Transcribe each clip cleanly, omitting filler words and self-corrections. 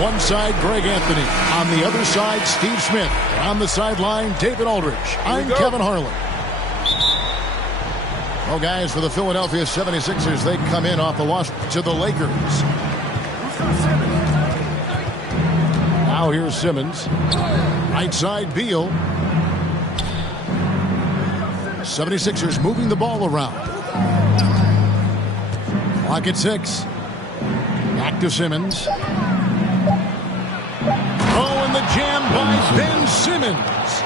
one side, Greg Anthony. On the other side, Steve Smith. On the sideline, David Aldridge. I'm Kevin Harlan. Well, guys, for the Philadelphia 76ers, they come in off the loss to the Lakers. Now here's Simmons. Right side, Beal. 76ers moving the ball around. Clock at 6. Back to Simmons. Oh, and the jam by Ben Simmons.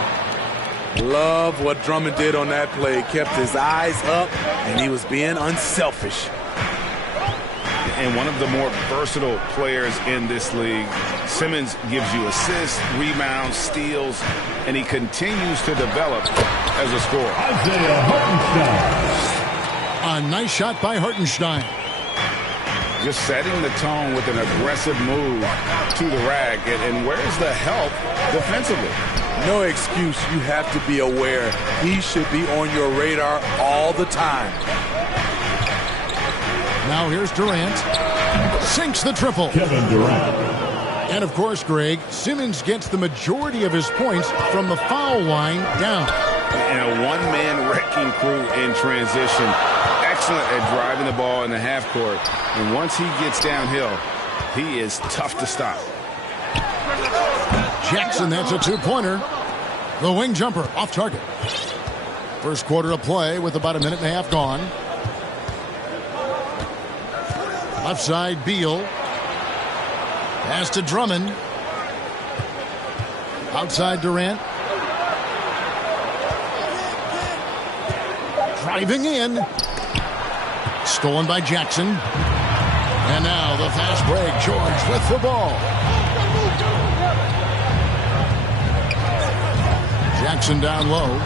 Love what Drummond did on that play. Kept his eyes up, and he was being unselfish. And one of the more versatile players in this league. Simmons gives you assists, rebounds, steals, and he continues to develop as a scorer. Isaiah Hartenstein. A nice shot by Hartenstein. Just setting the tone with an aggressive move to the rack. And where's the help defensively? No excuse. You have to be aware. He should be on your radar all the time. Now here's Durant. Sinks the triple. Kevin Durant. And of course, Greg, Simmons gets the majority of his points from the foul line down. And a one-man wrecking crew in transition. Excellent at driving the ball in the half court. And once he gets downhill, he is tough to stop. Jackson, that's a two-pointer. The wing jumper off target. First quarter of play with about a minute and a half gone. Left side, Beal. Pass to Drummond. Outside Durant. Driving in. Stolen by Jackson. And now the fast break. George with the ball. Jackson down low.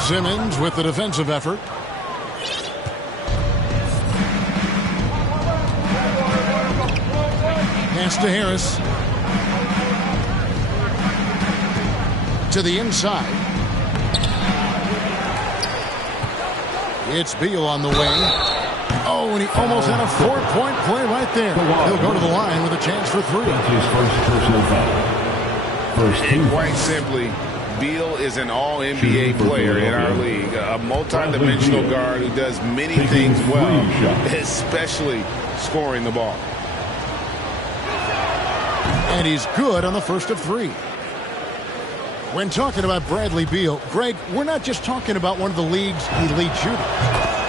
Simmons with the defensive effort. Pass to Harris. To the inside. It's Beal on the wing. Oh, and he almost had a four-point play right there. He'll go to the line with a chance for three. That's his first personal foul. And quite simply, Beal is an all-NBA player in our league. A multi-dimensional guard who does many things well, especially scoring the ball. And he's good on the first of three. When talking about Bradley Beal, Greg, we're not just talking about one of the league's elite shooters.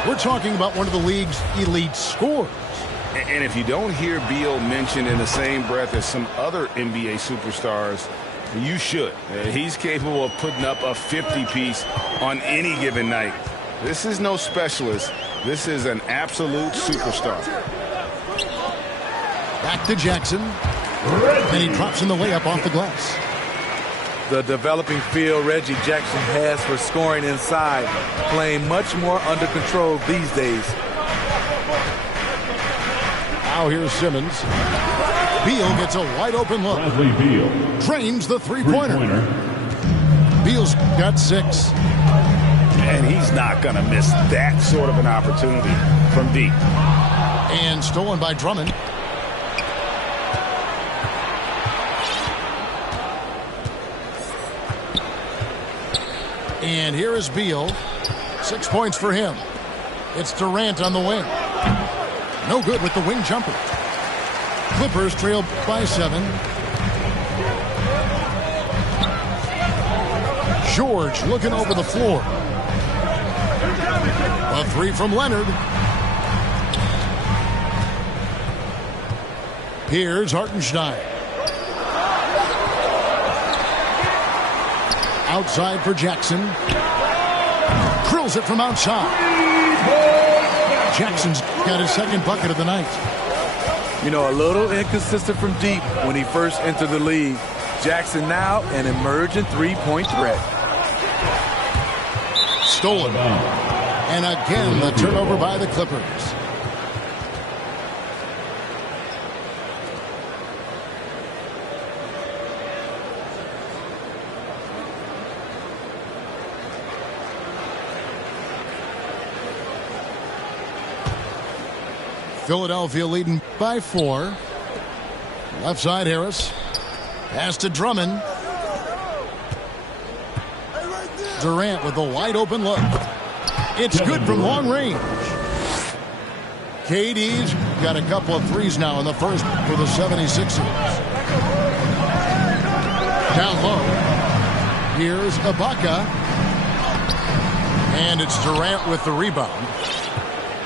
We're talking about one of the league's elite scorers. And if you don't hear Beal mentioned in the same breath as some other NBA superstars, you should. He's capable of putting up a 50-piece on any given night. This is no specialist. This is an absolute superstar. Back to Jackson. And he drops in the layup off the glass. The developing feel Reggie Jackson has for scoring inside, playing much more under control these days. Now here's Simmons. Beal gets a wide open look. Bradley Beal. Drains the three-pointer. Beal's got 6. And he's not going to miss that sort of an opportunity from deep. And stolen by Drummond. And here is Beal. 6 points for him. It's Durant on the wing. No good with the wing jumper. Clippers trail by 7. George looking over the floor. A 3 from Leonard. Here's Hartenstein. Outside for Jackson. Drills it from outside. Jackson's got his second bucket of the night. You know, a little inconsistent from deep when he first entered the league. Jackson now an emerging three-point threat. Stolen. And again, the turnover by the Clippers. Philadelphia leading by 4. Left side, Harris. Pass to Drummond. Durant with a wide open look. It's good from long range. KD's got a couple of threes now in the first for the 76ers. Down low. Here's Ibaka. And it's Durant with the rebound.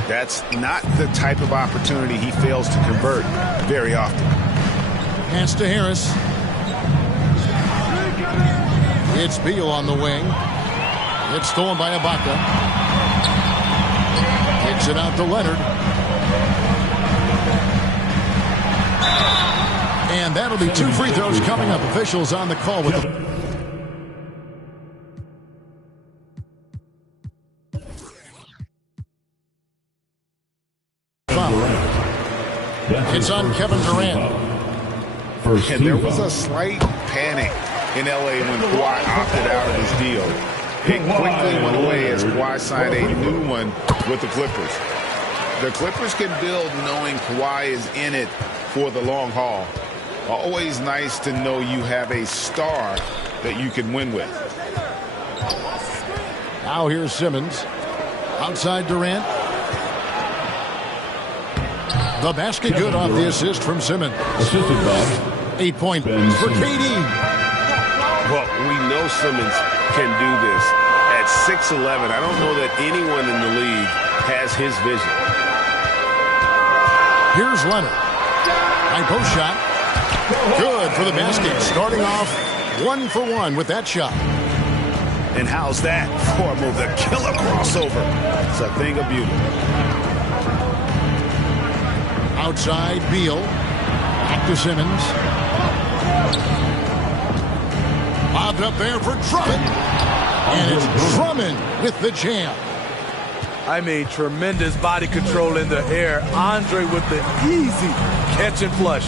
That's not the type of opportunity he fails to convert very often. Pass to Harris. It's Beal on the wing. It's stolen by Ibaka. Kicks it out to Leonard. And that'll be 2 free throws coming up. Officials on the call with the... It's on Kevin Durant. And there was a slight panic in L.A. when Kawhi opted out of his deal. It quickly went away as Kawhi signed a new one with the Clippers. The Clippers can build knowing Kawhi is in it for the long haul. Always nice to know you have a star that you can win with. Now here's Simmons. Outside Durant. The basket good off the assist from Simmons. Assisted by 8 points for KD. Well, we know Simmons can do this. At 6'11", I don't know that anyone in the league has his vision. Here's Leonard. High post shot. Good for the basket. Starting off 1 for 1 with that shot. And how's that for a move? The killer crossover. It's a thing of beauty. Outside, Beal. Back to Simmons. Bobbed up there for Drummond. And it's Drummond with the jam. I mean, tremendous body control in the air. Andre with the easy catch and flush.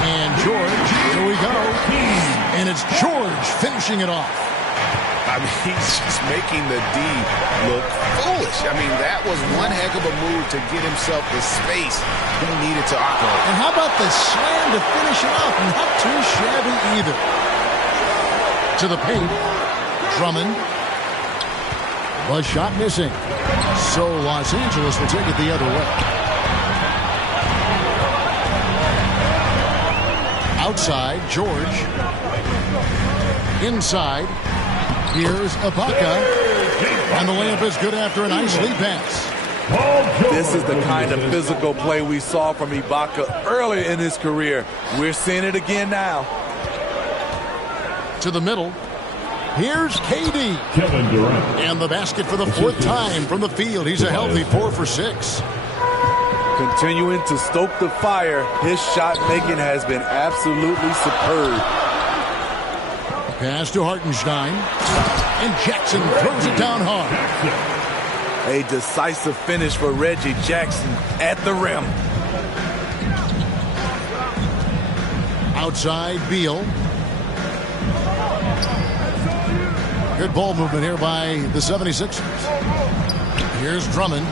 And George, here we go. And it's George finishing it off. I mean, he's just making the D look foolish. I mean, that was one heck of a move to get himself the space he needed to operate. And how about the slam to finish it off? Not too shabby either. To the paint. Drummond. Was shot missing. So Los Angeles will take it the other way. Outside, George. Inside. Here's Ibaka. And the layup is good after a nice lead pass. This is the kind of physical play we saw from Ibaka earlier in his career. We're seeing it again now. To the middle. Here's KD. Kevin Durant. And the basket for the 4th time from the field. He's a healthy 4 for 6. Continuing to stoke the fire, his shot making has been absolutely superb. Pass to Hartenstein. And Jackson throws it down hard. A decisive finish for Reggie Jackson at the rim. Outside, Beal. Good ball movement here by the 76ers. Here's Drummond.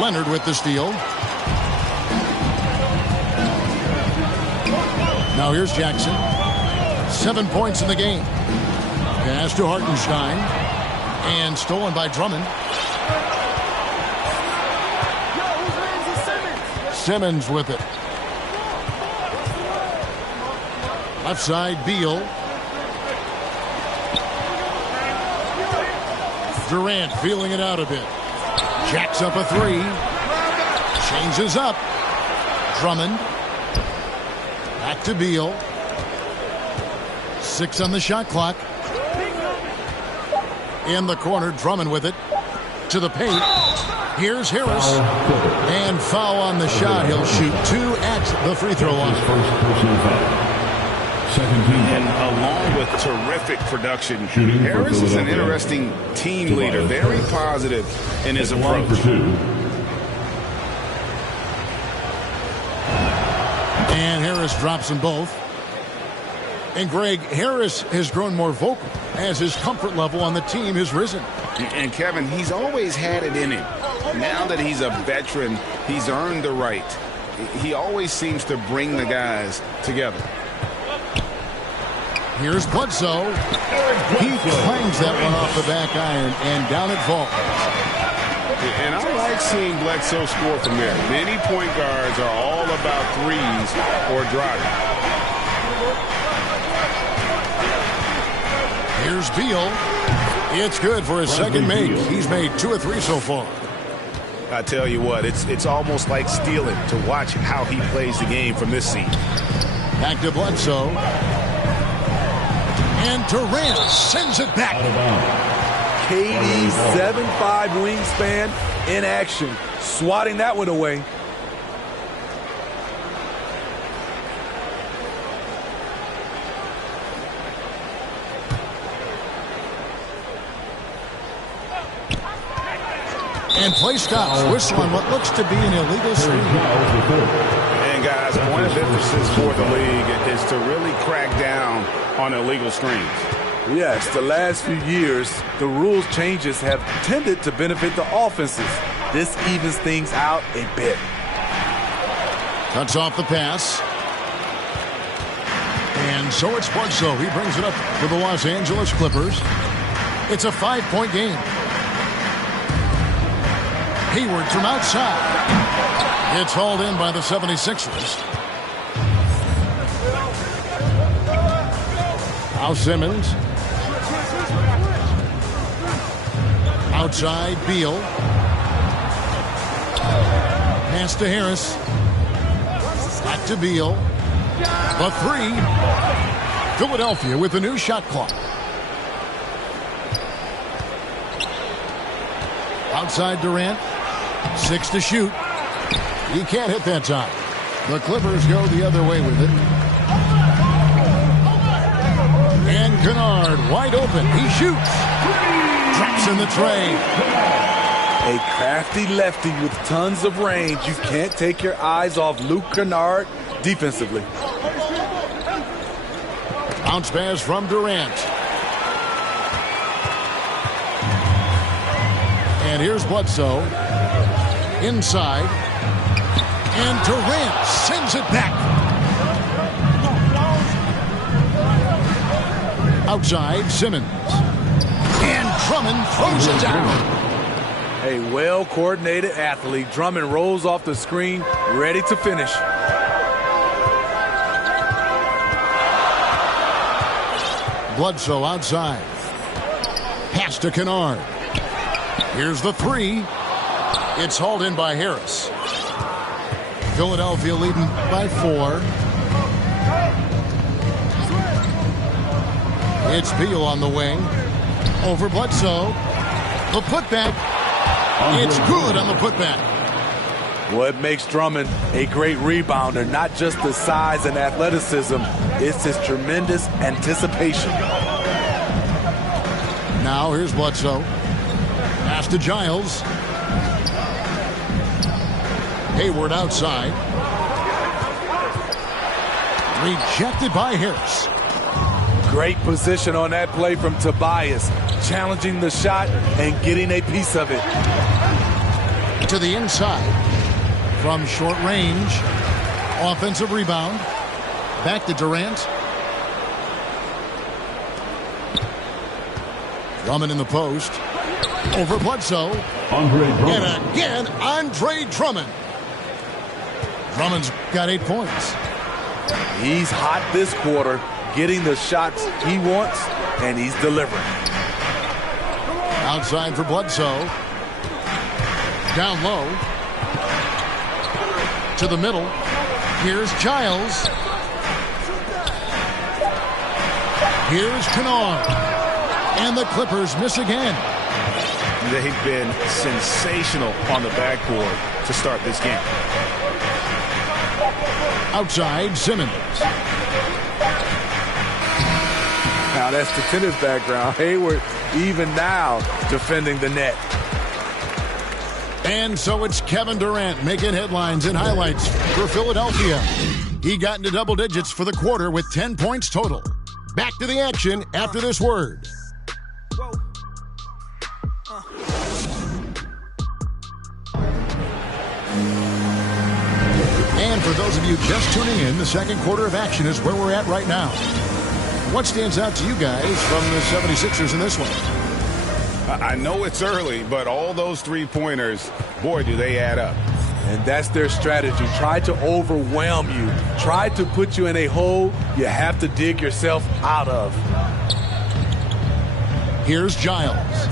Leonard with the steal. Now here's Jackson. 7 points in the game. Pass to Hartenstein. And stolen by Drummond. Simmons with it. Left side, Beal. Durant feeling it out a bit. Jacks up a 3. Changes up. Drummond. Back to Beal. 6 on the shot clock. In the corner, Drummond with it. To the paint. Here's Harris. And foul on the shot. He'll shoot 2 at the free throw line. First personal foul. Second team. And along with terrific production, Harris is an interesting team leader. Very positive in his approach. And Harris drops them both. And Greg, Harris has grown more vocal as his comfort level on the team has risen. And Kevin, he's always had it in him. Now that he's a veteran, he's earned the right he always seems to bring the guys together. Here's Bledsoe. He clangs that one off the back iron, and down it falls. And I like seeing Bledsoe score from there. Many point guards are all about threes or driving. Here's Beal. It's good for his second make. He's made 2 of 3 so far. I tell you what, it's almost like stealing to watch how he plays the game from this seat. Back to Bledsoe. And Durant sends it back. KD 7'5" wingspan in action, swatting that one away. And play stops. Whistle on what looks to be an illegal screen. And guys, point of emphasis for the league is to really crack down on illegal screens. Yes, the last few years, the rules changes have tended to benefit the offenses. This evens things out a bit. Cuts off the pass. And so it's Bledsoe. He brings it up for the Los Angeles Clippers. It's a 5-point game. Hayward from outside. It's hauled in by the 76ers. Now Simmons. Outside, Beal. Pass to Harris. Back to Beal. The 3. Philadelphia with a new shot clock. Outside Durant. 6 to shoot. He can't hit that time. The Clippers go the other way with it. And Kennard wide open. He shoots. Drops in the tray. A crafty lefty with tons of range. You can't take your eyes off Luke Kennard defensively. Bounce pass from Durant. And here's Bledsoe. Inside. And Durant sends it back. Outside, Simmons. And Drummond throws it down. A well-coordinated athlete. Drummond rolls off the screen, ready to finish. Bledsoe outside. Pass to Kennard. Here's the 3. It's hauled in by Harris. Philadelphia leading by 4. It's Beal on the wing. Over Bledsoe. The putback. It's good on the putback. What makes Drummond a great rebounder, not just the size and athleticism, it's his tremendous anticipation. Now here's Bledsoe. Pass to Giles. Hayward outside. Rejected by Harris. Great position on that play from Tobias, challenging the shot and getting a piece of it. To the inside. From short range. Offensive rebound. Back to Durant. Drummond in the post. Over Bledsoe. Andre Drummond. And again, Andre Drummond. Drummond's got 8 points. He's hot this quarter, getting the shots he wants, and he's delivering. Outside for Bledsoe. Down low. To the middle. Here's Giles. Here's Kennard. And the Clippers miss again. They've been sensational on the backboard to start this game. Outside, Simmons. Now that's the tennis background. Hayward even now defending the net. And so it's Kevin Durant making headlines and highlights for Philadelphia. He got into double digits for the quarter with 10 points total. Back to the action after this word. And for those of you just tuning in, the second quarter of action is where we're at right now. What stands out to you guys from the 76ers in this one? I know it's early, but all those three-pointers, boy, do they add up. And that's their strategy. Try to overwhelm you. Try to put you in a hole you have to dig yourself out of. Here's Giles.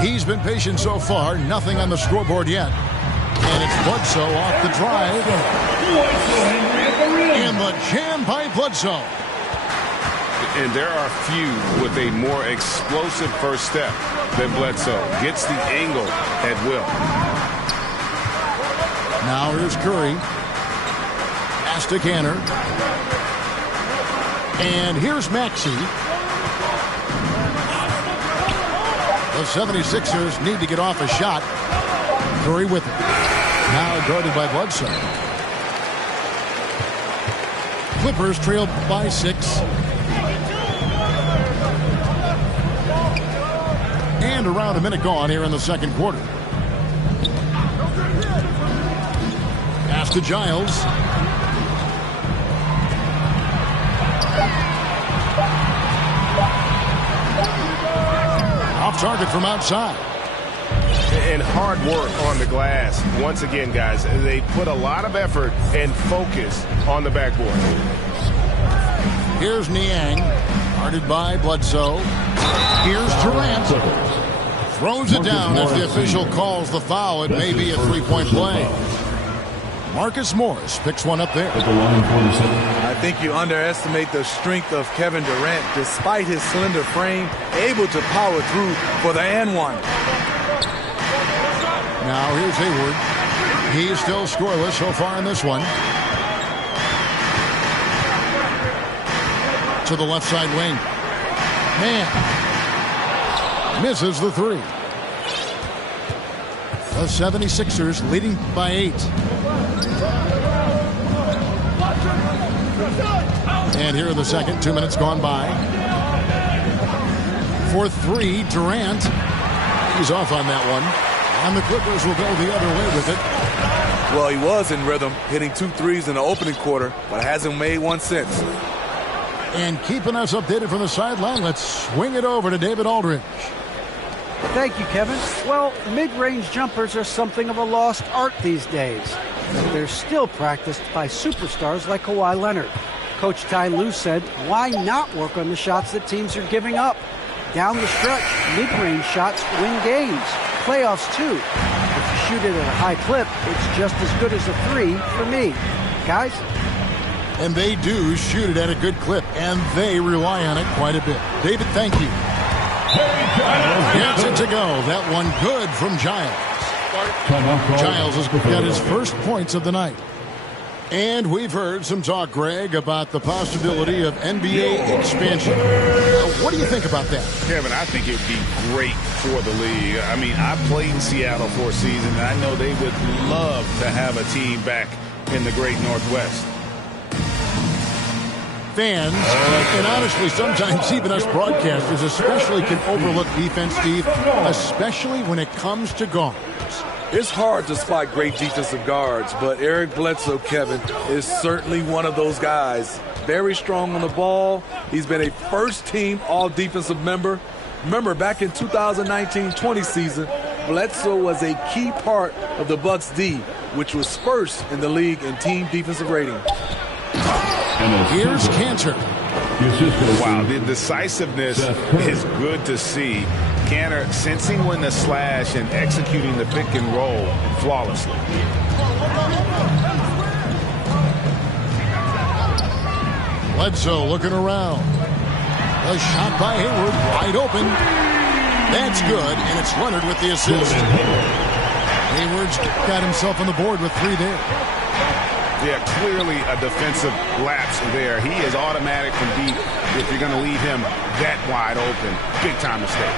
He's been patient so far. Nothing on the scoreboard yet. And it's Bledsoe off the drive. And the jam by Bledsoe. And there are few with a more explosive first step than Bledsoe. Gets the angle at will. Now here's Curry. Pass to Canner. And here's Maxey. The 76ers need to get off a shot. Curry with it. Now guarded by Bledsoe. Clippers trail by 6. And around a minute gone here in the second quarter. Pass to Giles. Off target from outside. And hard work on the glass. Once again, guys, they put a lot of effort and focus on the backboard. Here's Niang. Guarded by Bledsoe. Here's Durant. Throws it down as the official calls the foul. It may be a three-point play. Marcus Morris picks one up there. I think you underestimate the strength of Kevin Durant. Despite his slender frame, able to power through for the and one. Now here's Hayward. He's still scoreless so far in this one. To the left side wing. Man. Misses the three. The 76ers leading by 8. And here in the second, 2 minutes gone by. For 3, Durant. He's off on that one. And the Clippers will go the other way with it. Well, he was in rhythm, hitting 2 threes in the opening quarter, but hasn't made one since. And keeping us updated from the sideline, let's swing it over to David Aldridge. Thank you, Kevin. Well, mid-range jumpers are something of a lost art these days. But they're still practiced by superstars like Kawhi Leonard. Coach Ty Lue said, why not work on the shots that teams are giving up? Down the stretch, mid-range shots win games. Playoffs, too. If you shoot it at a high clip, it's just as good as a 3 for me. Guys? And they do shoot it at a good clip, and they rely on it quite a bit. David, thank you. Gets it to go. That one good from Giles. Giles has got his first points of the night. And we've heard some talk, Greg, about the possibility of NBA expansion. What do you think about that? Kevin, I think it would be great for the league. I mean, I played in Seattle for a season, and I know they would love to have a team back in the great Northwest. Fans, and honestly, sometimes even us broadcasters especially can overlook defense, Steve, especially when it comes to guards. It's hard to spot great defensive guards, but Eric Bledsoe, Kevin, is certainly one of those guys. Very strong on the ball. He's been a first-team all-defensive member. Remember, back in 2019-20 season, Bledsoe was a key part of the Bucks' D, which was first in the league in team defensive rating. Here's Cantor. Wow, the decisiveness is good to see. Cantor sensing when to slash and executing the pick and roll flawlessly. Bledsoe looking around. A shot by Hayward, wide open. That's good, and it's Leonard with the assist. Hayward's got himself on the board with 3 there. Yeah, clearly a defensive lapse there. He is automatic from deep if you're going to leave him that wide open. Big time mistake.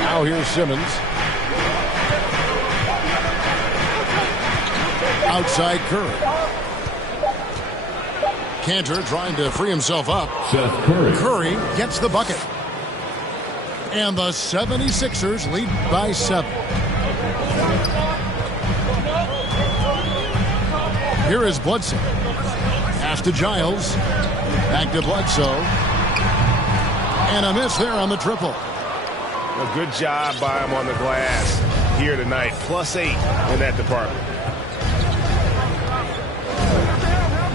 Now here's Simmons. Outside Curry. Cantor trying to free himself up. Seth Curry. Curry gets the bucket. And the 76ers lead by 7. Here is Bledsoe. Pass to Giles. Back to Bledsoe. And a miss there on the triple. A good job by him on the glass here tonight. +8 in that department.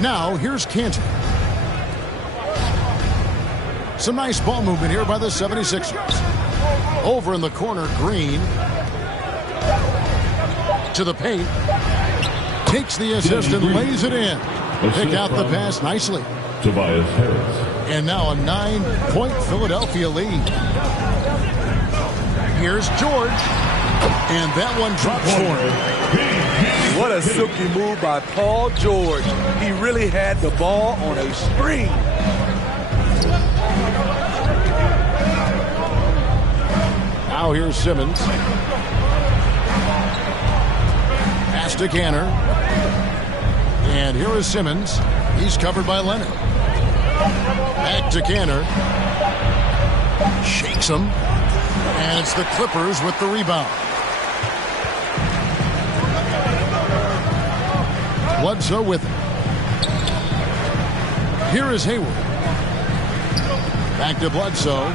Now, here's Cantor. Some nice ball movement here by the 76ers. Over in the corner, Green. To the paint. Takes the assist and lays it in. Pick out the pass nicely. Tobias Harris. And now a 9-point Philadelphia lead. Here's George. And that one drops short. What a silky move by Paul George. He really had the ball on a string. Now here's Simmons. Pass to Canner. And here is Simmons. He's covered by Leonard. Back to Canner. Shakes him. And it's the Clippers with the rebound. Bledsoe with it. Here is Hayward. Back to Bledsoe.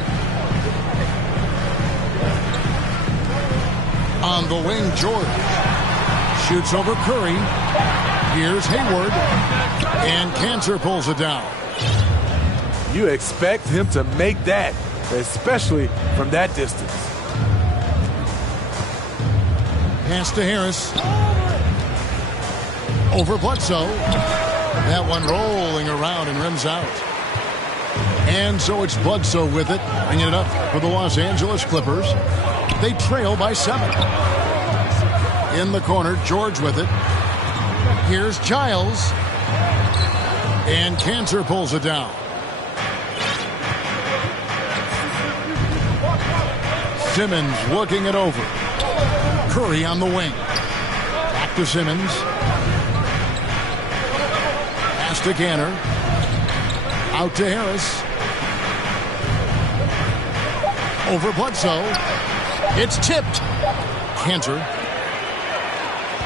On the wing, George. Shoots over Curry. Here's Hayward. And Cantor pulls it down. You expect him to make that, especially from that distance. Pass to Harris. Over Bledsoe. That one rolling around and rims out. And so it's Bledsoe with it, bringing it up for the Los Angeles Clippers. They trail by 7. In the corner, George with it. Here's Giles. And Cantor pulls it down. Simmons working it over. Curry on the wing. Back to Simmons. Pass to Cantor. Out to Harris. Over Bledsoe. It's tipped. Cantor.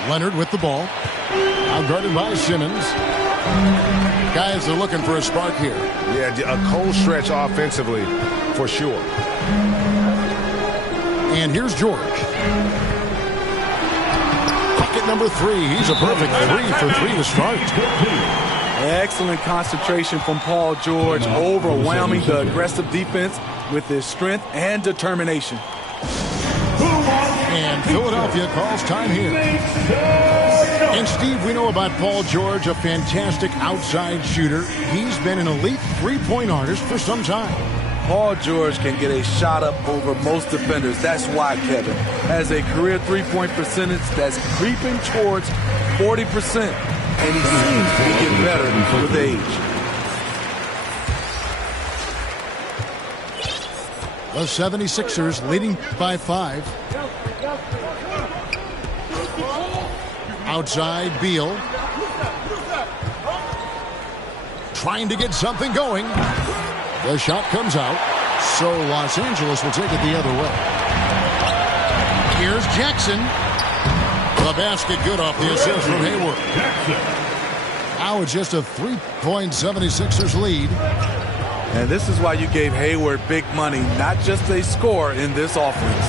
Leonard with the ball. Now guarded by Simmons. Guys are looking for a spark here. Yeah, a cold stretch offensively for sure. And here's George. Bucket number 3. He's a perfect 3 for 3 to start. Excellent concentration from Paul George, overwhelming the aggressive defense with his strength and determination. And Philadelphia calls time here. And Steve, we know about Paul George, a fantastic outside shooter. He's been an elite three-point artist for some time. Paul George can get a shot up over most defenders. That's why Kevin has a career three-point percentage that's creeping towards 40%. And he seems to be getting better with age. The 76ers leading by 5. Outside, Beal. Trying to get something going. The shot comes out, so Los Angeles will take it the other way. Here's Jackson. The basket good off the assist from Hayward. Now it's just a 3-point 76ers lead. And this is why you gave Hayward big money, not just a score in this offense.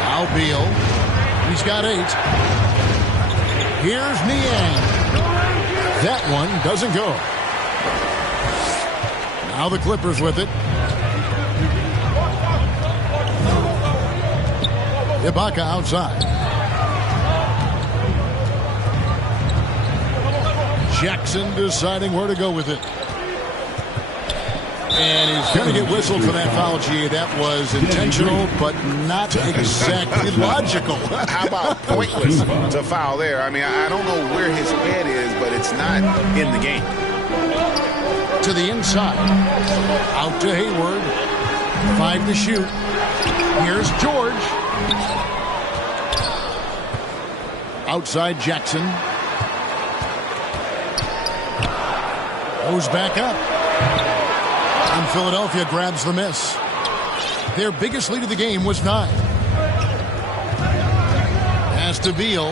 Now Beal. He's got 8. Here's Niang. That one doesn't go. Now the Clippers with it. Ibaka outside. Jackson deciding where to go with it. And he's going to get whistled for that foul, G. That was intentional, but not exactly logical. How about pointless to foul there? I mean, I don't know where his head is, but it's not in the game. To the inside. Out to Hayward. 5 to shoot. Here's George. Outside Jackson. Goes back up. And Philadelphia grabs the miss. Their biggest lead of the game was 9. Pass to Beal.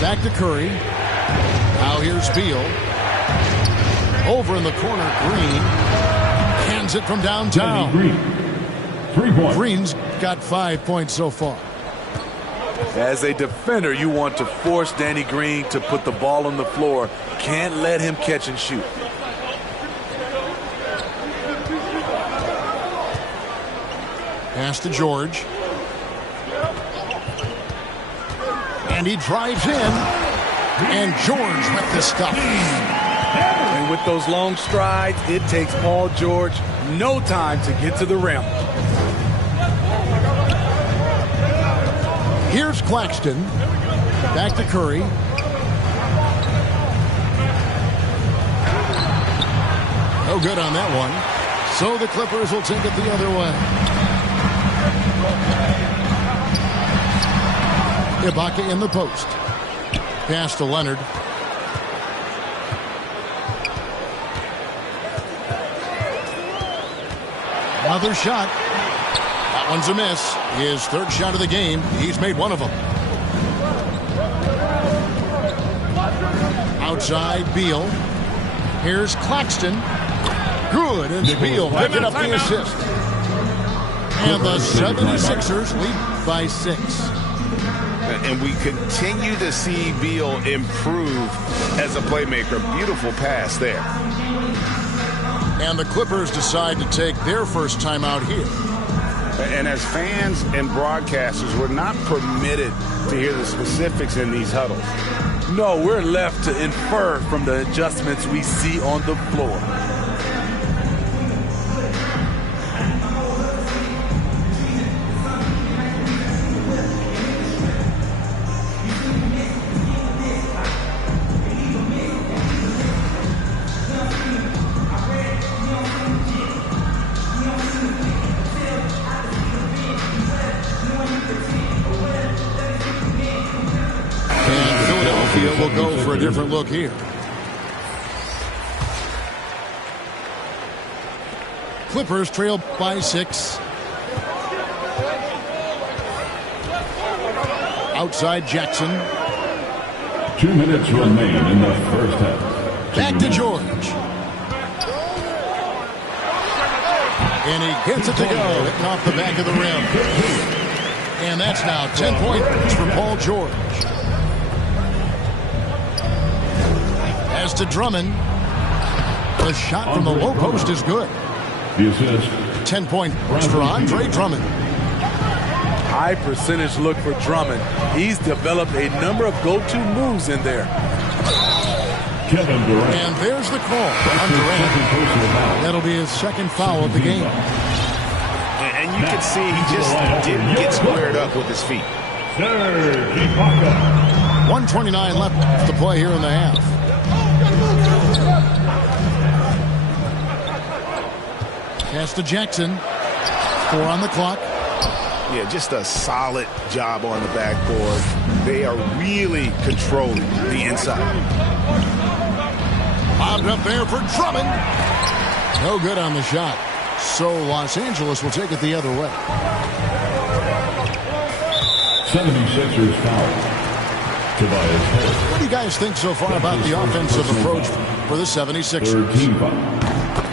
Back to Curry. Now here's Beal. Over in the corner, Green. Hands it from downtown. Green. 3 points. Green's got 5 points so far. As a defender, you want to force Danny Green to put the ball on the floor. Can't let him catch and shoot. Pass to George. And he drives in. And George with the stuff. And with those long strides, it takes Paul George no time to get to the rim. Here's Claxton. Back to Curry. No good on that one. So the Clippers will take it the other way. Ibaka in the post. Pass to Leonard. Another shot. That one's a miss. His third shot of the game. He's made one of them. Outside, Beal. Here's Claxton. Good, and Beal picking up the assist. And the 76ers lead by 6. And we continue to see Beal improve as a playmaker. Beautiful pass there. And the Clippers decide to take their first time out here. And as fans and broadcasters, we're not permitted to hear the specifics in these huddles. No, we're left to infer from the adjustments we see on the floor. Will go for a different look here. Clippers trail by 6. Outside Jackson. 2 minutes remain in the first half. Back to George. And he gets it to go, hitting off the back of the rim. And that's now 10 points for Paul George. As to Drummond, the shot from the low post is good. The assist. 10 points for Andre Drummond. High percentage look for Drummond. He's developed a number of go-to moves in there. Kevin Durant. And there's the call on Durant. That'll be his second foul of the game. And you can see he just didn't get squared up with his feet. 1:29 left to play here in the half. Pass to Jackson. 4 on the clock. Yeah, just a solid job on the backboard. They are really controlling the inside. Bobbed up there for Drummond. No good on the shot. So Los Angeles will take it the other way. 76ers foul. Tobias Harris. What do you guys think so far about the offensive approach for the 76ers? 13 foul.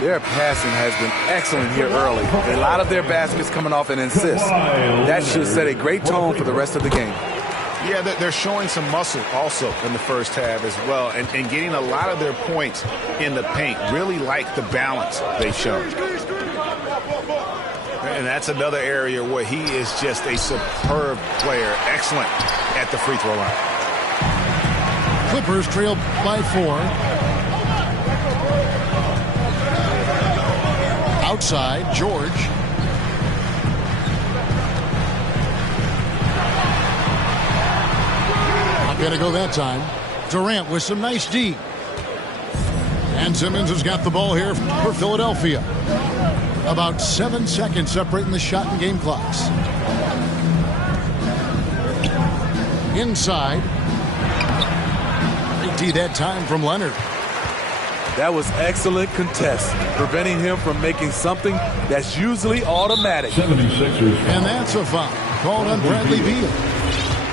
Their passing has been excellent here early. A lot of their baskets coming off an assist. That should set a great tone for the rest of the game. Yeah, they're showing some muscle also in the first half as well, and getting a lot of their points in the paint. Really like the balance they've shown. And that's another area where he is just a superb player. Excellent at the free throw line. Clippers trail by 4. Outside, George. Not going to go that time. Durant with some nice D. And Simmons has got the ball here for Philadelphia. About 7 seconds separating the shot and game clocks. Inside. Great D that time from Leonard. That was excellent contest, preventing him from making something that's usually automatic. 76ers. And that's a foul called on Bradley Beal.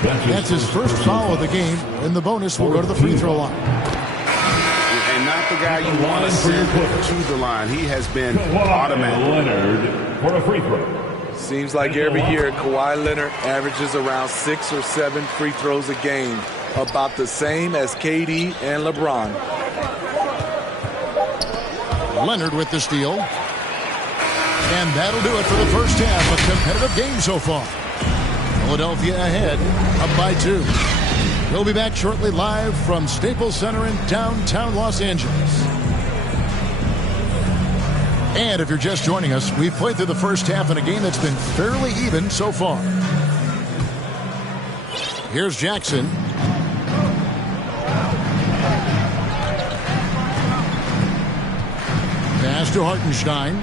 That's his first foul of the game, and the bonus will go to the free throw line. And not the guy you want to send to the line. He has been automatic. Leonard for a free throw. Seems like every year Kawhi Leonard averages around 6 or 7 free throws a game, about the same as KD and LeBron. Leonard with the steal. And that'll do it for the first half. A competitive game so far. Philadelphia ahead, up by 2. We'll be back shortly live from Staples Center in downtown Los Angeles. And if you're just joining us, we've played through the first half in a game that's been fairly even so far. Here's Jackson. Pass to Hartenstein.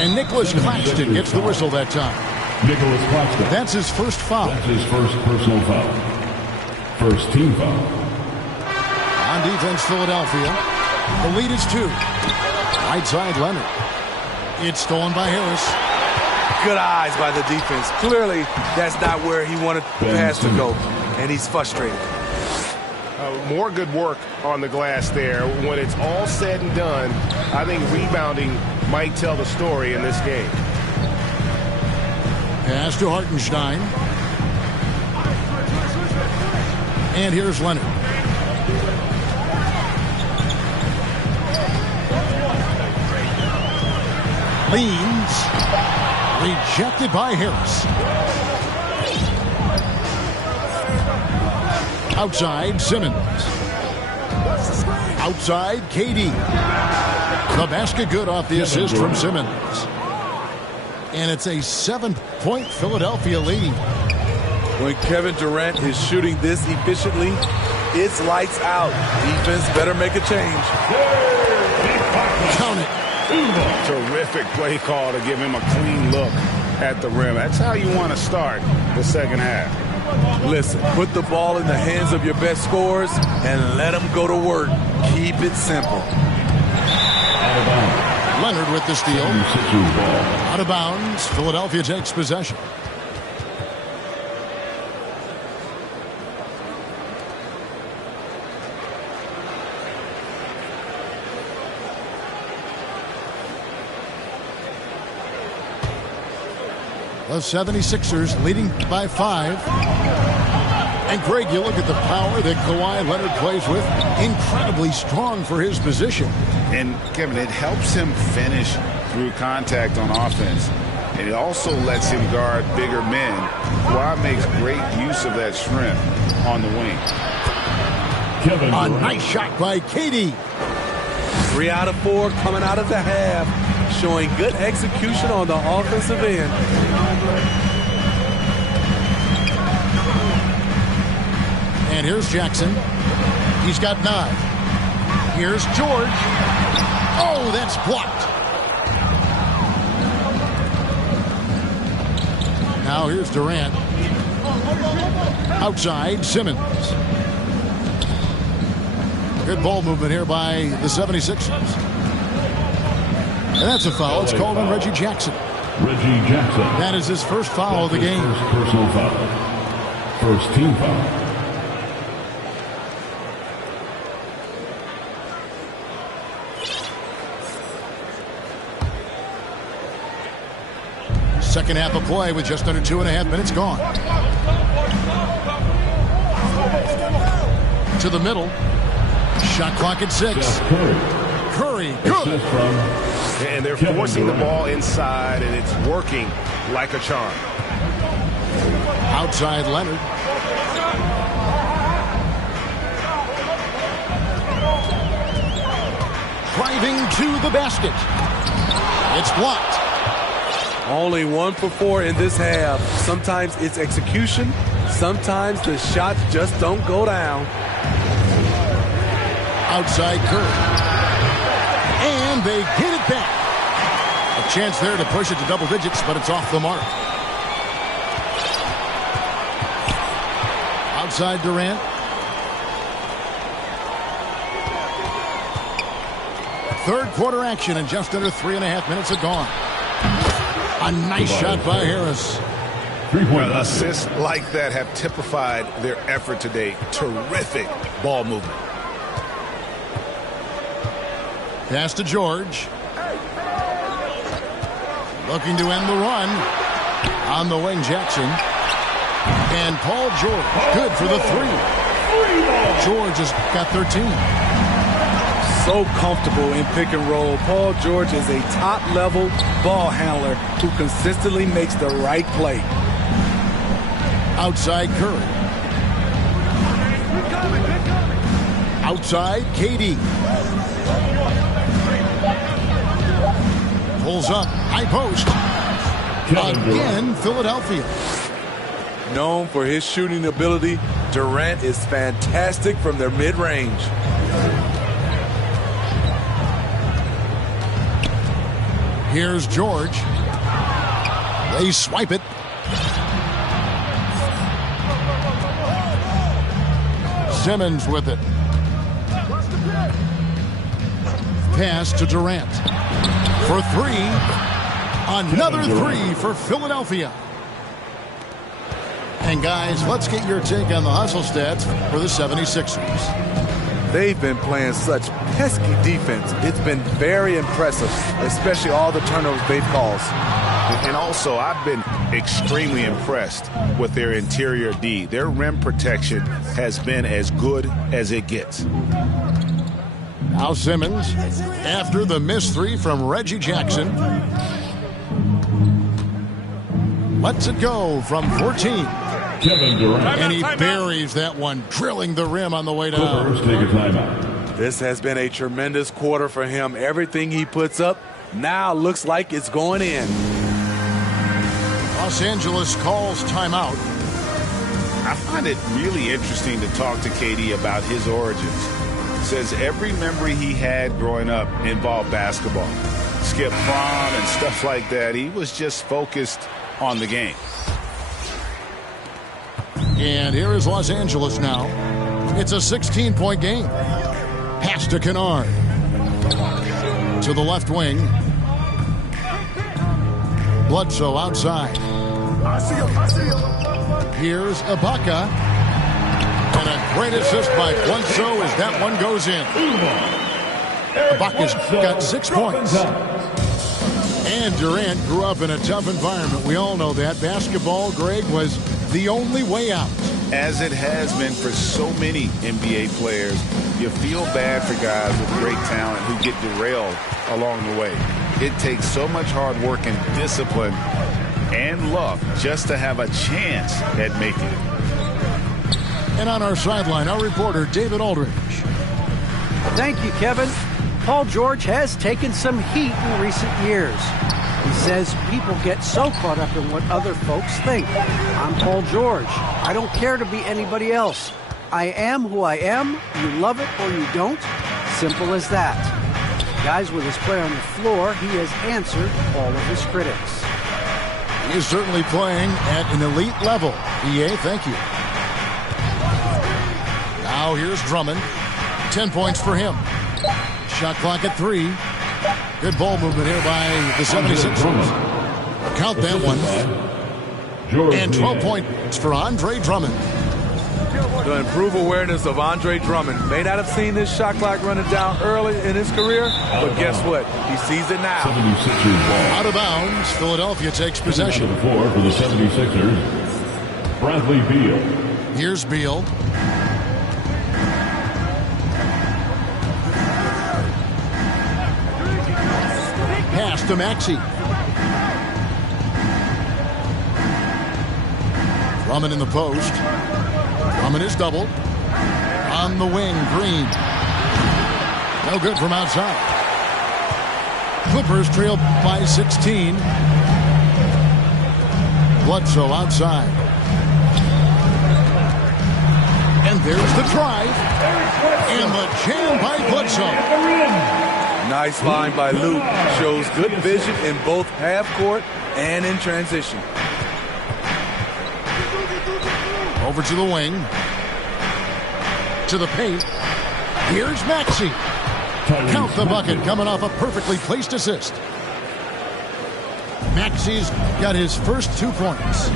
And Nicholas Claxton gets the whistle that time. Nicholas Claxton. That's his first foul. That's his first personal foul. First team foul. On defense, Philadelphia. The lead is 2. Right side, Leonard. It's stolen by Harris. Good eyes by the defense. Clearly, that's not where he wanted the pass to go, and he's frustrated. More good work on the glass there. When it's all said and done, I think rebounding might tell the story in this game. Pass to Hartenstein. And here's Leonard. Leans. Rejected by Harris. Outside, Simmons. Outside, KD. The basket good off the assist from Simmons. And it's a 7-point Philadelphia lead. When Kevin Durant is shooting this efficiently, it's lights out. Defense better make a change. Count it. Terrific play call to give him a clean look at the rim. That's how you want to start the second half. Listen, put the ball in the hands of your best scorers and let them go to work. Keep it simple. Leonard with the steal. 76ers ball. Out of bounds. Philadelphia takes possession. The 76ers leading by 5. And Greg, you look at the power that Kawhi Leonard plays with. Incredibly strong for his position. And, Kevin, it helps him finish through contact on offense. And it also lets him guard bigger men. Kawhi makes great use of that strength on the wing. Kevin A Durant. nice shot by KD. 3 out of 4 coming out of the half, showing good execution on the offensive end. And here's Jackson. He's got 9. Here's George. Oh, that's blocked. Now here's Durant. Outside, Simmons. Good ball movement here by the 76ers. And that's a foul. It's called on Reggie Jackson. Reggie Jackson. That is his first foul of the game. First personal foul. First team foul. Second half of play with just under 2.5 minutes gone. To the middle. Shot clock at 6. Steph Curry. Curry, good. Assist from And they're Kevin forcing the Durant. ball inside, and it's working like a charm. Outside Leonard. Driving to the basket. It's blocked. Only 1 for 4 in this half. Sometimes it's execution. Sometimes the shots just don't go down. Outside Curry. And they get it back. A chance there to push it to double digits, but it's off the mark. Outside Durant. Third quarter action and just under 3.5 minutes are gone. A nice shot by Harris. Assists like that have typified their effort today. Terrific ball movement. Pass to George. Looking to end the run. On the wing, Jackson. And Paul George. Good for the three. George has got 13. So comfortable in pick and roll. Paul George is a top-level ball handler who consistently makes the right play. Outside Curry. Outside KD. Pulls up. High post. Again, Philadelphia. Known for his shooting ability, Durant is fantastic from their mid-range. Here's George. They swipe it. Simmons with it. Pass to Durant. For three. Another three for Philadelphia. And guys, let's get your take on the hustle stats for the 76ers. They've been playing such pesky defense. It's been very impressive, especially all the turnovers they've caused. And also, I've been extremely impressed with their interior D. Their rim protection has been as good as it gets. Now Simmons, after the missed three from Reggie Jackson. Lets it go from 14. Kevin Durant. And he buries that one, drilling the rim on the way down. Clippers take a timeout. This has been a tremendous quarter for him. Everything he puts up now looks like it's going in. Los Angeles calls timeout. I find it really interesting to talk to KD about his origins. Says every memory he had growing up involved basketball. Skip prom and stuff like that. He was just focused on the game. And here is Los Angeles now. It's a 16-point game. Pass to Kennard. To the left wing. Bledsoe outside. Here's Ibaka. And a great assist by Bledsoe as that one goes in. Ibaka's got 6 points. And Durant grew up in a tough environment. We all know that. Basketball, Greg, was the only way out. As it has been for so many NBA players, you feel bad for guys with great talent who get derailed along the way. It takes so much hard work and discipline and luck just to have a chance at making it. And on our sideline, our reporter, David Aldridge. Thank you, Kevin. Paul George has taken some heat in recent years. He says people get so caught up in what other folks think. I'm Paul George. I don't care to be anybody else. I am who I am. You love it or you don't. Simple as that. Guys, with his play on the floor, he has answered all of his critics. He is certainly playing at an elite level. EA, thank you. Now here's Drummond. 10 points for him. Shot clock at 3. Good ball movement here by the 76ers. Count that one. And 12 points for Andre Drummond. The improved awareness of Andre Drummond. May not have seen this shot clock running down early in his career, but guess what? He sees it now. 76ers ball. Out of bounds, Philadelphia takes possession. Number 4 for the 76ers, Bradley Beal. Here's Beal. Pass to Maxey. Drummond in the post. Drummond is doubled. On the wing, Green. No good from outside. Clippers trail by 16. Bledsoe outside. And there's the drive. And the jam by Bledsoe. Nice line by Luke. Shows good vision in both half court and in transition. Over to the wing. To the paint. Here's Maxey. Count the bucket coming off a perfectly placed assist. Maxey's got his first 2 points.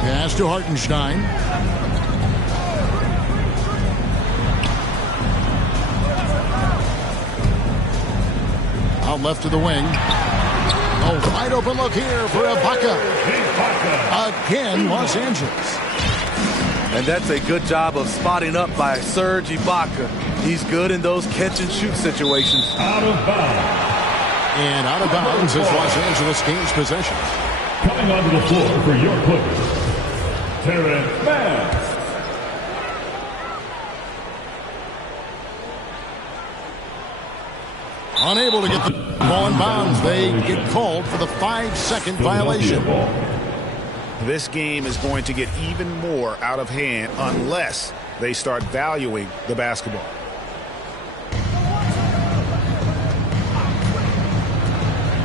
Pass to Hartenstein. Out left to the wing. A wide open look here for Ibaka. Again, Los Angeles. And that's a good job of spotting up by Serge Ibaka. He's good in those catch-and-shoot situations. Out of bounds. And out of bounds as Los Angeles gains possession. Coming onto the floor for your Clippers, Terrence Mann. Unable to get the ball in bounds. They get called for the 5-second violation. This game is going to get even more out of hand unless they start valuing the basketball.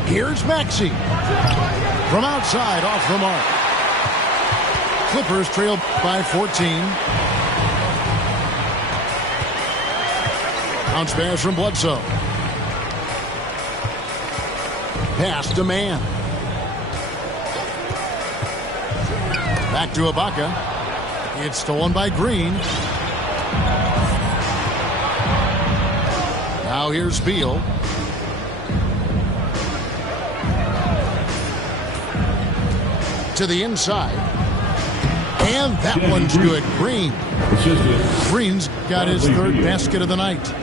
Here's Maxey. From outside, off the mark. Clippers trail by 14. Bounce pass from Bledsoe. Pass to Mann. Back to Ibaka. It's stolen by Green. Now here's Beal. To the inside. And that one's good. Green. Green's got his 3rd basket of the night.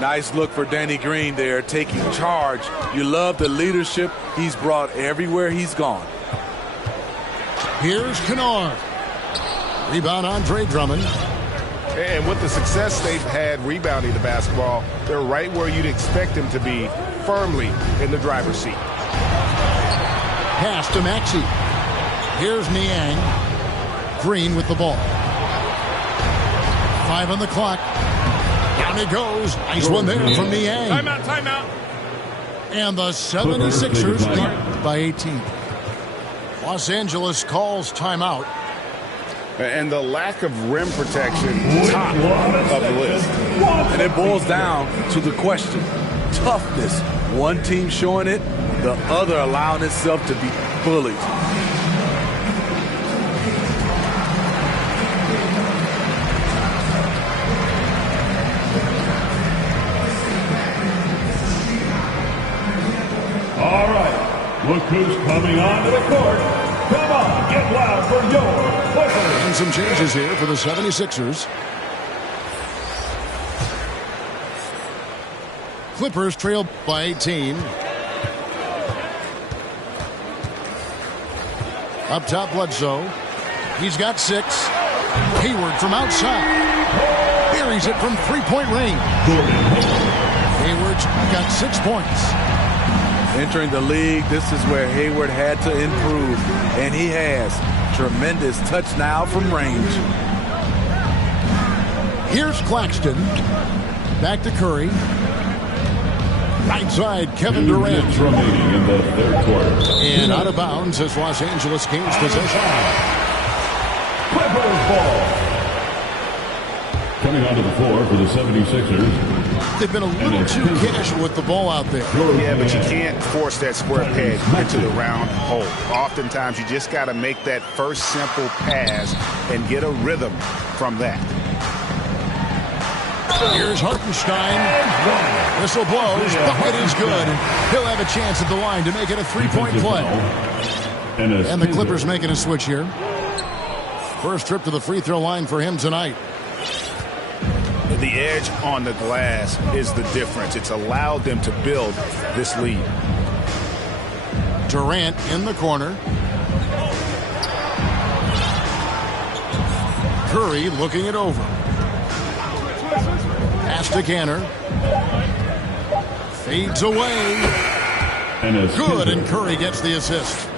Nice look for Danny Green there, taking charge. You love the leadership he's brought everywhere he's gone. Here's Kennard. Rebound Andre Drummond. And with the success they've had rebounding the basketball, they're right where you'd expect them to be, firmly in the driver's seat. Pass to Maxey. Here's Niang. Green with the ball. 5 on the clock. Down it goes. Nice one there from Niang. Timeout. And the 76ers lead by 18. Los Angeles calls timeout. And the lack of rim protection, top of the list. And it boils down to the question. Toughness. One team showing it, the other allowing itself to be bullied. All right, look who's coming onto the court. Come on, get loud for your Clippers. And some changes here for the 76ers. Clippers trail by 18. Up top, Bledsoe. He's got 6. Hayward from outside. Buries it from 3-point range. Hayward's got 6 points. Entering the league, this is where Hayward had to improve, and he has. Tremendous touch now from range. Here's Claxton. Back to Curry. Right side, Kevin 2 Durant. minutes remaining in the 3rd quarter. And out of bounds as Los Angeles gains possession. Clippers ball. Coming onto the floor for the 76ers. They've been a little too casual with the ball out there. Yeah, but you can't force that square peg into the round hole. Oftentimes, you just got to make that first simple pass and get a rhythm from that. Here's Hartenstein. Whistle blows. Bucket is good. And he'll have a chance at the line to make it a 3-point play. And the Clippers making a switch here. First trip to the free throw line for him tonight. The edge on the glass is the difference. It's allowed them to build this lead. Durant in the corner. Curry looking it over. Pass to Canner. Fades away. Good, and Curry gets the assist.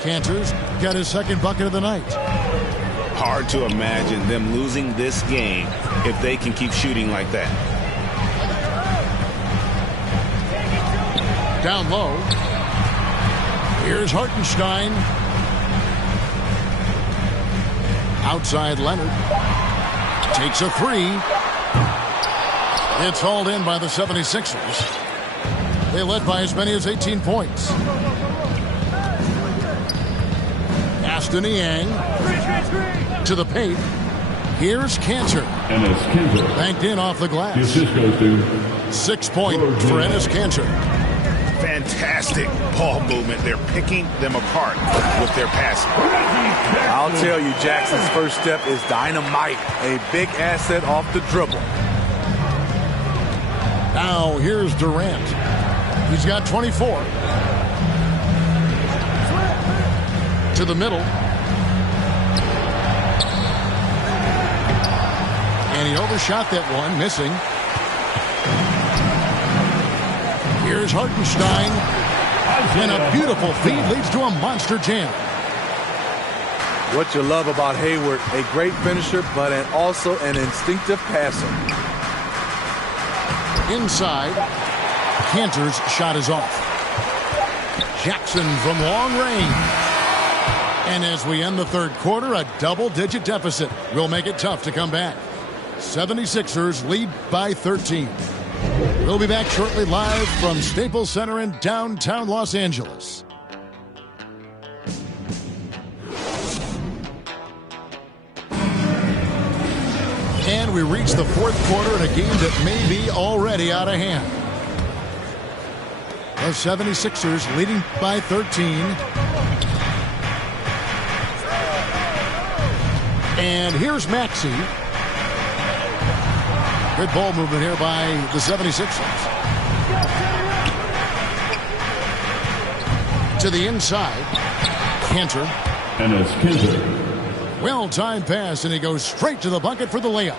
Cantor's got his 2nd bucket of the night. Hard to imagine them losing this game if they can keep shooting like that. Down low. Here's Hartenstein. Outside Leonard. Takes a three. It's hauled in by the 76ers. They led by as many as 18 points. Aston Yang to the paint. Here's Cantor. Enes Kanter. Banked in off the glass. The assist goes to 6 points for Enes Kanter. Fantastic ball movement. They're picking them apart with their passing. I'll tell you, Jackson's first step is dynamite. A big asset off the dribble. Now here's Durant. He's got 24. To the middle. And he overshot that one, missing. Here's Hartenstein. And a beautiful feed leads to a monster jam. What you love about Hayward, a great finisher, but also an instinctive passer. Inside, Cantor's shot is off. Jackson from long range. And as we end the third quarter, a double-digit deficit will make it tough to come back. 76ers lead by 13. We'll be back shortly live from Staples Center in downtown Los Angeles. And we reach the fourth quarter in a game that may be already out of hand. The 76ers leading by 13. And here's Maxey. Good ball movement here by the 76ers. To the inside. Kanter. Enes Kanter. Well-timed pass, and he goes straight to the bucket for the layup.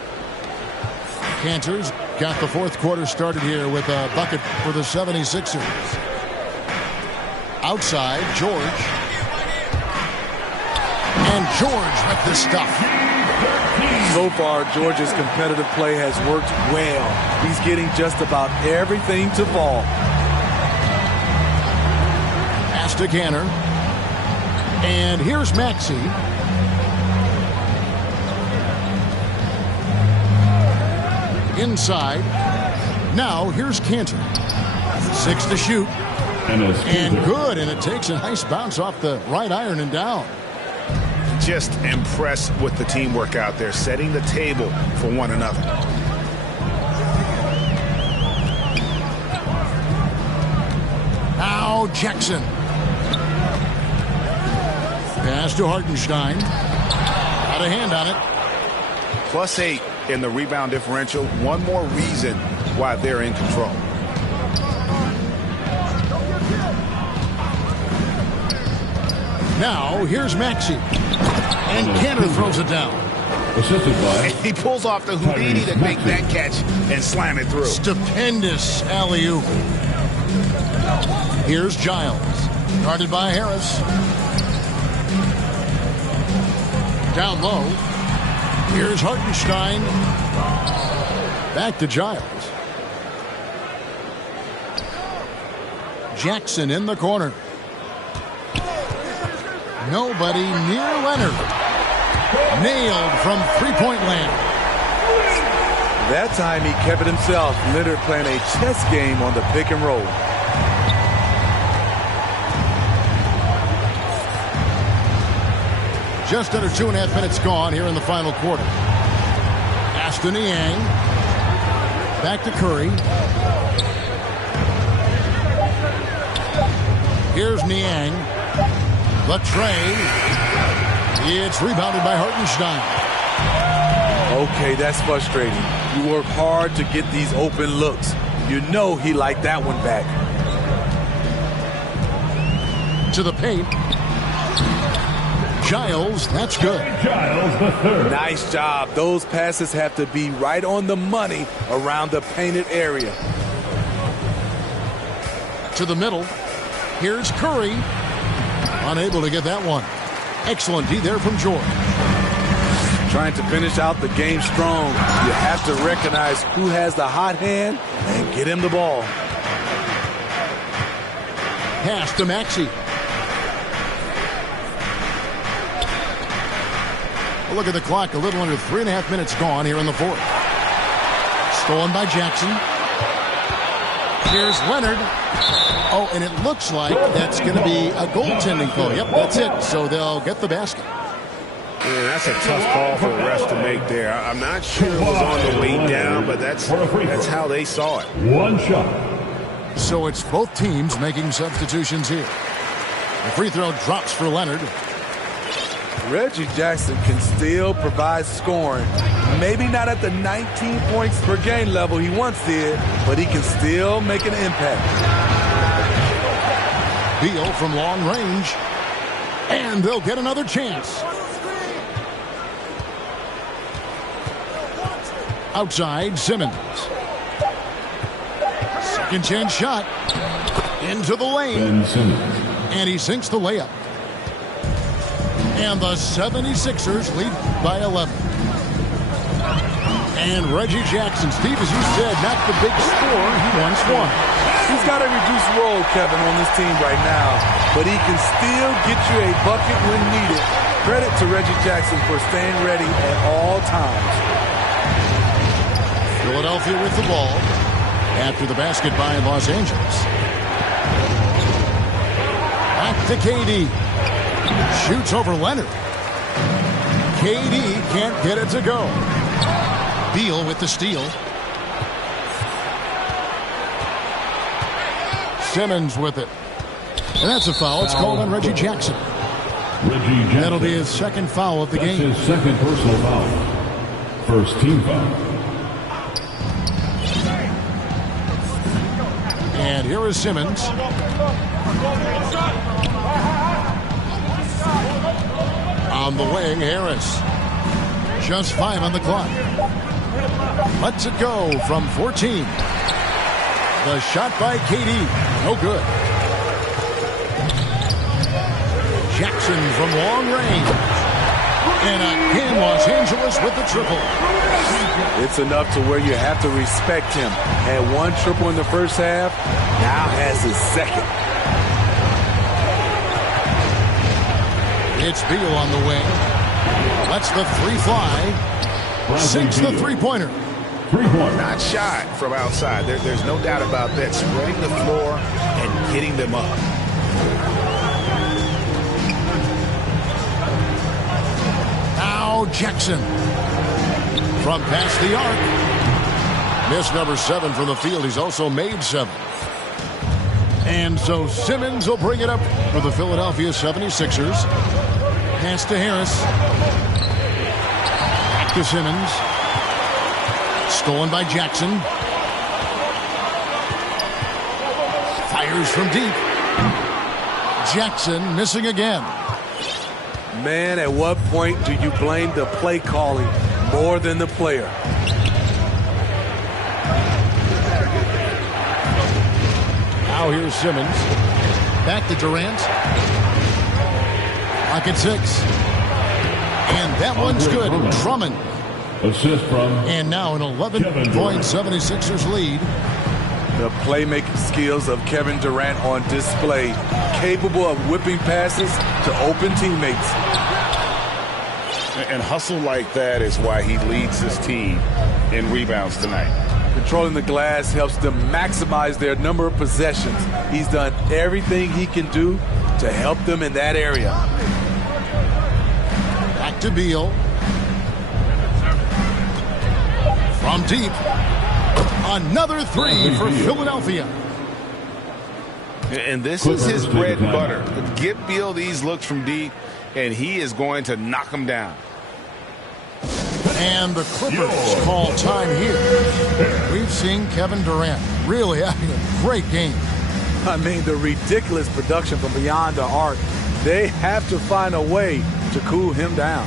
Kanter's got the fourth quarter started here with a bucket for the 76ers. Outside, George. And George with the stuff. So far, George's competitive play has worked well. He's getting just about everything to fall. Pass to Kanter. And here's Maxey. Inside. Now here's Kanter. 6 to shoot. And good, and it takes a nice bounce off the right iron and down. Just impressed with the teamwork out there, setting the table for one another. Now Jackson. Pass to Hartenstein. Got a hand on it. +8 in the rebound differential. One more reason why they're in control. Now here's Maxey. And Kanter throws it down. Assisted by. He pulls off the Houdini to make that catch and slam it through. Stupendous alley-oop. Here's Giles. Guarded by Harris. Down low. Here's Hartenstein. Back to Giles. Jackson in the corner. Nobody near Leonard. Nailed from three-point land. That time he kept it himself. Leonard playing a chess game on the pick and roll. Just under 2.5 minutes gone here in the final quarter. Aston Yang. Back to Curry. Here's Niang. The tray. It's rebounded by Hartenstein. Okay, that's frustrating. You work hard to get these open looks. You know he liked that one back. To the paint. Giles, that's good. Giles the third. Nice job. Those passes have to be right on the money around the painted area. To the middle. Here's Curry. Unable to get that one. Excellent D there from George. Trying to finish out the game strong. You have to recognize who has the hot hand and get him the ball. Pass to Maxey. Look at the clock. A little under 3.5 minutes gone here in the fourth. Stolen by Jackson. Here's Leonard. Oh, and it looks like that's going to be a goaltending call. Yep, that's it. So they'll get the basket. Yeah, that's a tough call for the refs to make there. I'm not sure it was on the way down, but that's how they saw it. One shot. So it's both teams making substitutions here. The free throw drops for Leonard. Reggie Jackson can still provide scoring. Maybe not at the 19 points per game level he once did, but he can still make an impact. Beal from long range. And they'll get another chance. Outside, Simmons. Second chance shot. Into the lane. Ben Simmons. And he sinks the layup. And the 76ers lead by 11. And Reggie Jackson, Steve, as you said, not the big scorer he once was. He's got a reduced role, Kevin, on this team right now, but he can still get you a bucket when needed. Credit to Reggie Jackson for staying ready at all times. Philadelphia with the ball after the basket by Los Angeles. Back to KD. Shoots over Leonard. KD can't get it to go. Beal with the steal. Simmons with it. And that's a foul. It's called on Reggie Jackson. Reggie Jackson. That'll be his second foul of the That's game. his second personal foul. First team foul. And here is Simmons. On the wing, Harris. Just 5 on the clock. Lets it go from 14. The shot by KD. No good. Jackson from long range. And again, Los Angeles with the triple. It's enough to where you have to respect him. Had one triple in the first half, now has his second. It's Beal on the wing. Lets the three fly. Sinks the three-pointer. Not shot from outside. There's no doubt about that. Spreading the floor and getting them up. Now Jackson. From past the arc. Missed number 7 from the field. He's also made 7. And so Simmons will bring it up for the Philadelphia 76ers. Pass to Harris. Back to Simmons. Stolen by Jackson. Fires from deep. Jackson missing again. Man, at what point do you blame the play calling more than the player? Now here's Simmons. Back to Durant. Pocket 6. And that one's good. Drummond. Assist from. And now an 11-point 76ers lead. The playmaking skills of Kevin Durant on display. Capable of whipping passes to open teammates. And hustle like that is why he leads his team in rebounds tonight. Controlling the glass helps them maximize their number of possessions. He's done everything he can do to help them in that area. Back to Beal. From deep. Another three for Philadelphia. And this is his bread and butter. Get Beal these looks from deep, and he is going to knock them down. And the Clippers call time here. We've seen Kevin Durant really having a great game. I mean, the ridiculous production from beyond the arc. They have to find a way to cool him down.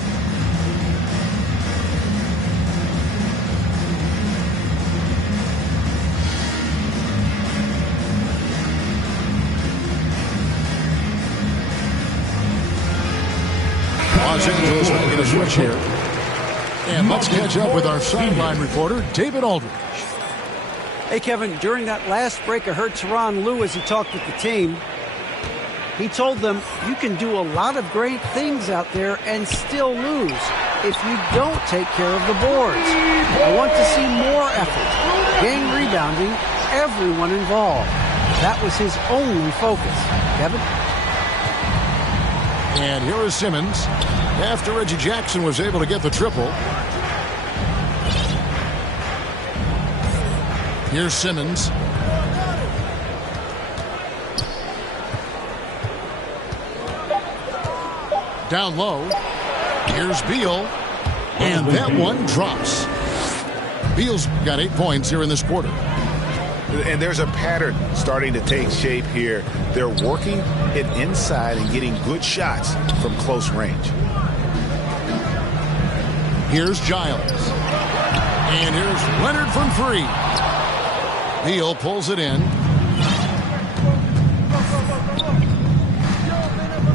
Los Angeles making a switch here. And let's catch up with our sideline reporter, David Aldridge. Hey, Kevin, during that last break, I heard Tyronn Lue as he talked with the team. He told them, you can do a lot of great things out there and still lose. if you don't take care of the boards. I want to see more effort, gang rebounding, everyone involved. That was his only focus. Kevin? And here is Simmons. After Reggie Jackson was able to get the triple. Here's Simmons. Down low. Here's Beal. And that one drops. Beal's got 8 points here in this quarter. And there's a pattern starting to take shape here. They're working it inside and getting good shots from close range. Here's Giles. And here's Leonard from 3. Beal pulls it in.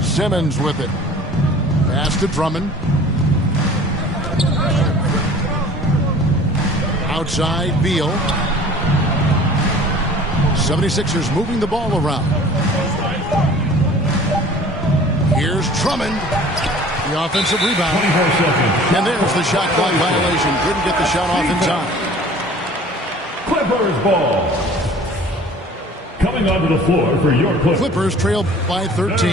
Simmons with it. Pass to Drummond. Outside, Beal. 76ers moving the ball around. Here's Drummond. The offensive rebound. And there's the shot clock violation. Couldn't get the shot off in time. Clippers ball. Coming onto the floor for your Clippers. Clippers trail by 13.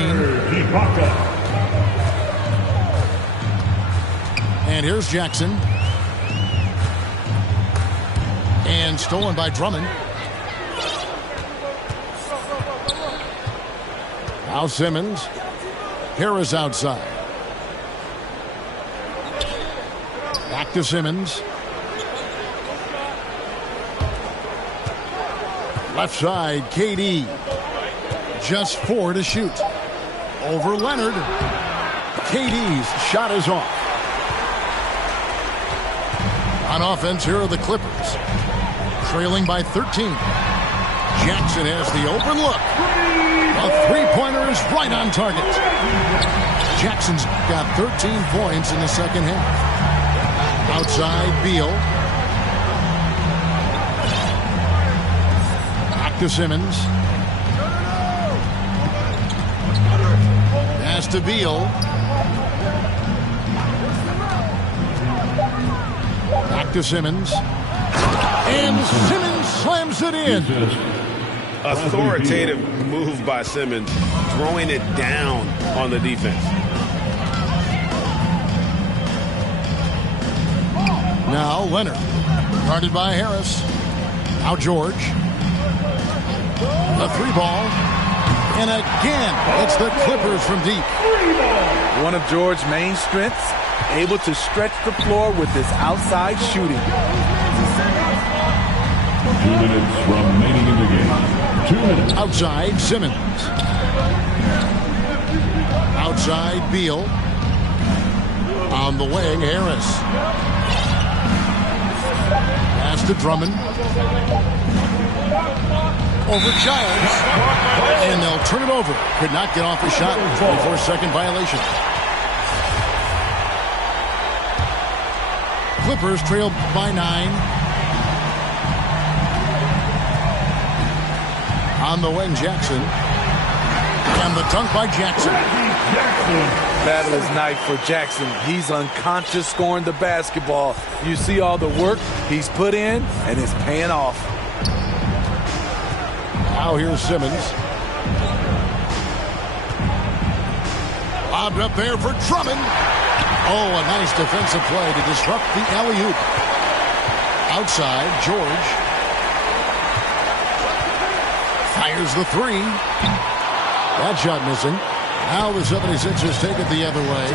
And here's Jackson. And stolen by Drummond. Now Simmons. Harris outside. Back to Simmons. Left side, KD. Just 4 to shoot. Over Leonard. KD's shot is off. On offense, here are the Clippers. Trailing by 13. Jackson has the open look. A three-pointer is right on target. Jackson's got 13 points in the second half. Outside, Beal. Back to Simmons. Pass to Beal. Back to Simmons. And Simmons slams it in. Authoritative move by Simmons, throwing it down on the defense. Now Leonard, guarded by Harris. Now George. The 3-ball. And again, it's the Clippers from deep. One of George's main strengths, able to stretch the floor with his outside shooting. 2 minutes remaining in the game. 2 minutes. Outside, Simmons. Outside, Beal. On the wing, Harris. Pass to Drummond. Over Giles. And they'll turn it over. Could not get off the shot. 24-second violation. Clippers trail by 9. On the wing, Jackson. And the dunk by Jackson. Battle is night for Jackson. He's unconscious scoring the basketball. You see all the work he's put in, and it's paying off. Now here's Simmons. Lobbed up there for Drummond. Oh, a nice defensive play to disrupt the alley-oop. Outside, George. Fires the 3. That shot missing. Now the 76ers take it the other way.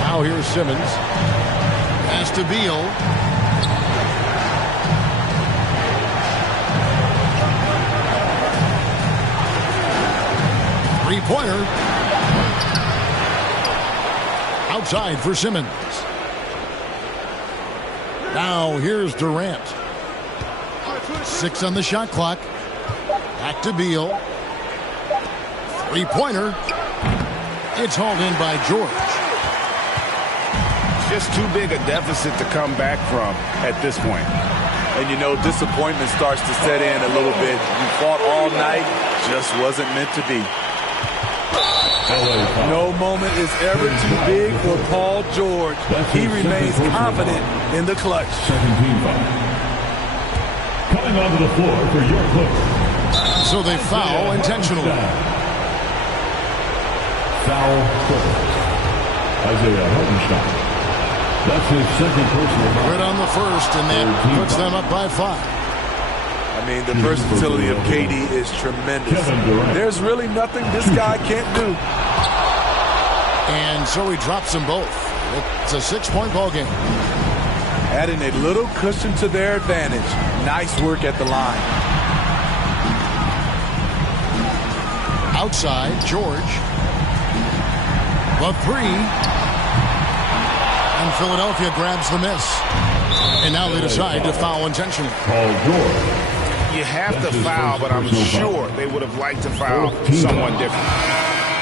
Now here's Simmons. Pass to Beal. Three-pointer. Outside for Simmons. Now here's Durant. 6 on the shot clock. Back to Beal. Three-pointer. It's hauled in by George. Just too big a deficit to come back from at this point. And you know, disappointment starts to set in a little bit. You fought all night, just wasn't meant to be. LA foul. No moment is ever too big for Paul George. He remains confident in the clutch. Second team foul. Coming onto the floor for your Clippers. So they foul intentionally. Foul first. Isaiah Hartenstein. That's his second personal foul. Right on the first, and that puts them up by 5. I mean, the versatility of KD is tremendous. Kevin Durant. There's really nothing this guy can't do. And so he drops them both. It's a 6-point ball game. Adding a little cushion to their advantage. Nice work at the line. Outside, George. The 3. And Philadelphia grabs the miss. And now they decide to foul intentionally. Paul George. You have to foul, but I'm sure they would have liked to foul someone different.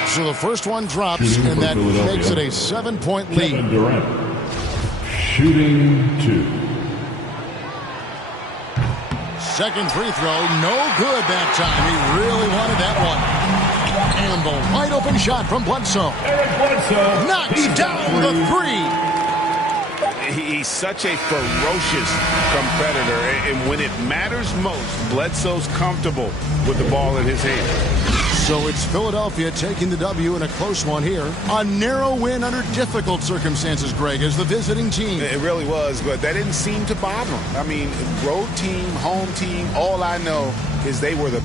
So the first one drops, and that makes it a 7-point lead. Kevin Durant. Shooting 2. Second free throw, no good that time. He really wanted that one. And the wide open shot from Bledsoe. Eric Bledsoe Knocks down the 3. He's such a ferocious competitor, and when it matters most, Bledsoe's comfortable with the ball in his hand. So it's Philadelphia taking the W in a close one here. A narrow win under difficult circumstances, Greg, as the visiting team. It really was, but that didn't seem to bother him. I mean, road team, home team, all I know is they were the